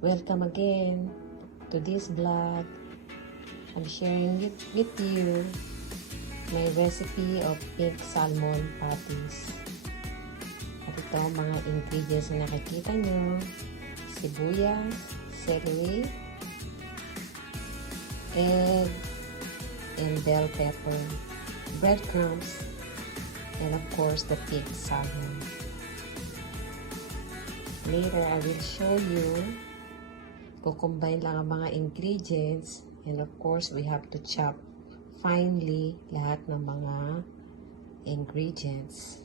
Welcome again to this vlog. I'm sharing it with you my recipe of pink salmon patties. At ito ang mga ingredients na nakikita nyo: sibuyas, celery, egg, and bell pepper, breadcrumbs, and of course the pink salmon. Later, I will show you. Kukombine lang ang mga ingredients, and of course, we have to chop finely lahat ng mga ingredients.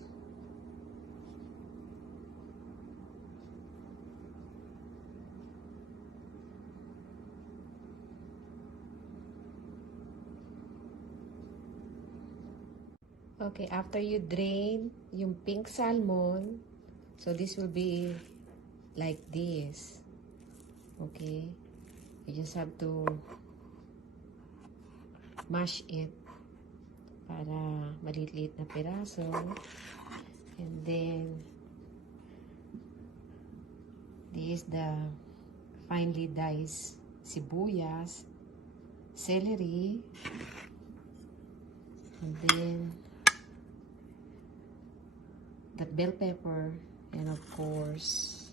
Okay, after you drain yung pink salmon, so this will be like this. Okay, you just have to mash it para maliit-liit na piraso, and then this is the finely diced sibuyas, celery, and then the bell pepper, and of course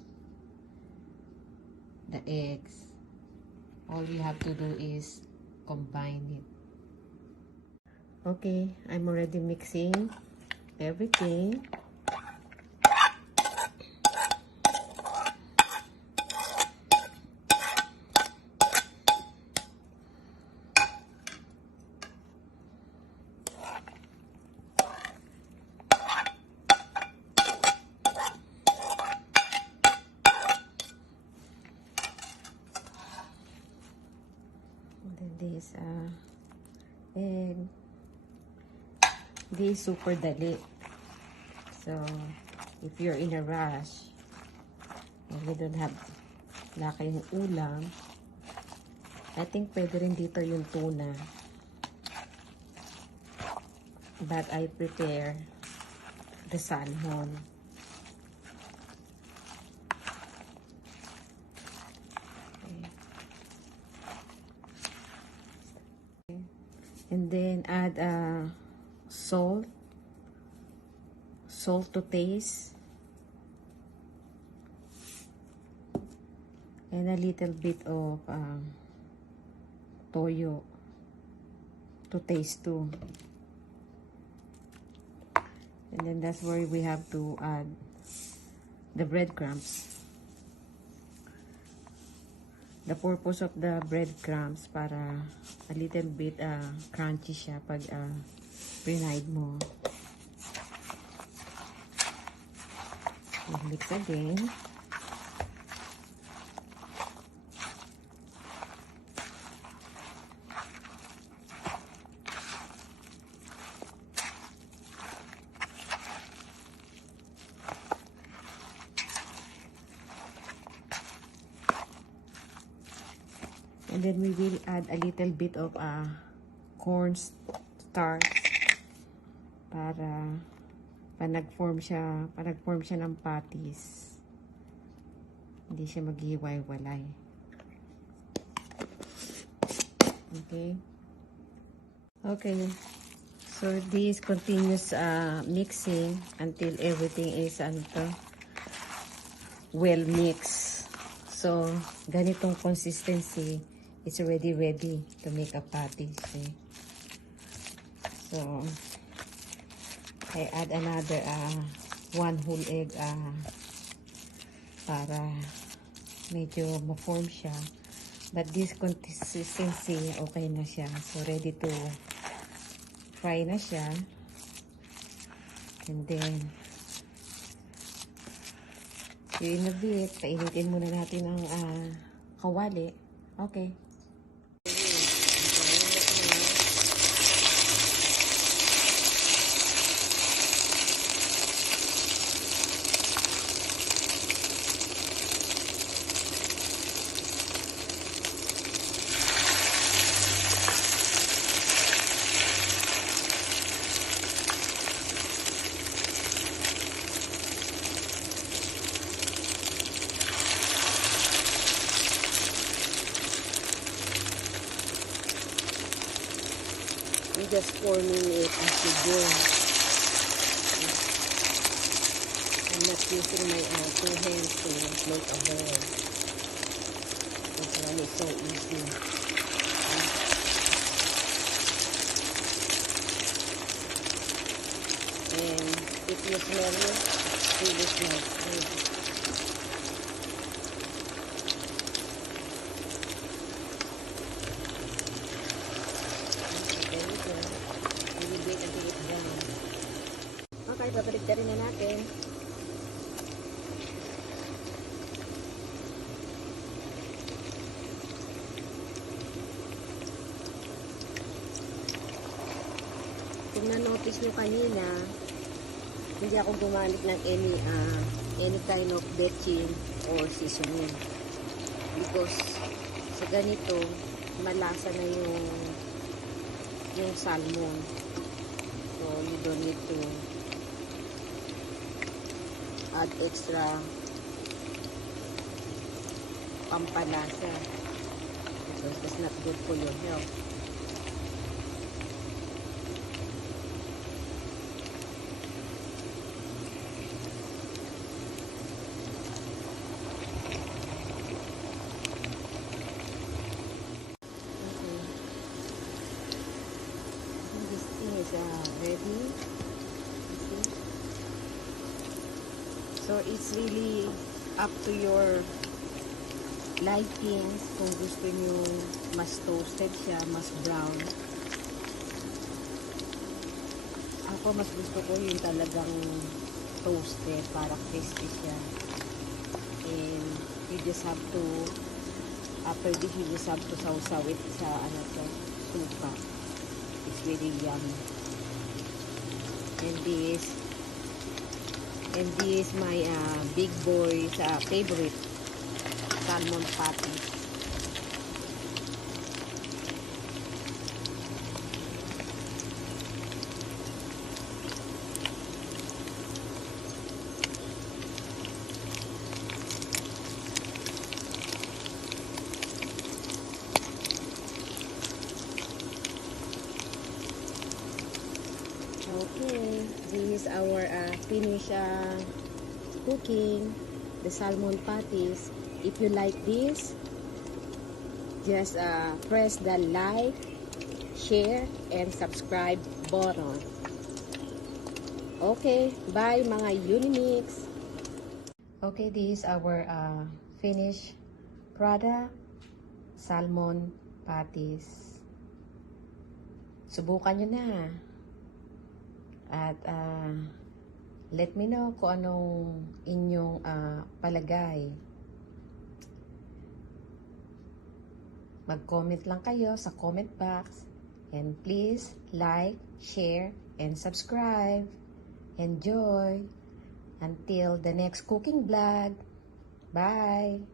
the eggs. All you have to do is combine it. Okay, I'm already mixing everything. This egg. This super dali. So if you're in a rush and you don't have wala kayong ulam, I think pwede rin dito yung tuna, but I prepare the salmon. And then add salt to taste, and a little bit of toyo to taste too. And then that's where we have to add the breadcrumbs. The purpose of the breadcrumbs para a little bit crunchy siya pag pre-fried mo. Mix again. And then we will add a little bit of corn starch para nag-form siya ng patties. Hindi siya maghihiwa-walay. Okay. Okay. So this continuous mixing until everything is well mixed. So ganitong consistency, it's already ready to make a patty. See? So I add another 1 whole egg para medyo ma-form siya. But this consistency, okay na siya. So ready to fry na siya. And then in a bit, painitin muna natin ang kawali. Okay. just forming it as we go. I'm not using my two hands to make a ball. This one is so easy. And if you smell it, really smells good. There we go. Really big until it's brown. Okay, babalik na rin na natin. Kung na-notice nyo kanina, hindi ako gumamit ng any kind of betchin or seasoning. Because sa ganito, malasa na yung salmon. So, you don't need to add extra pampalasa. Because that's not good for your health. Ready. So it's really up to your liking kung gusto nyo mas toasted siya, mas brown. Ako mas gusto ko yung talagang toasted para crispy siya. And you just have to, after this you just have to sausaw it sa suka. It's really yummy. And this my big boy favorite salmon patties. Okay, this is our finished cooking the salmon patties. If you like this, just press the like, share, and subscribe button. Okay, bye mga Unimix. Okay, this is our finished product, salmon patties. Subukan nyo na. At let me know kung anong inyong palagay. Mag-comment lang kayo sa comment box. And please like, share, and subscribe. Enjoy! Until the next cooking vlog. Bye!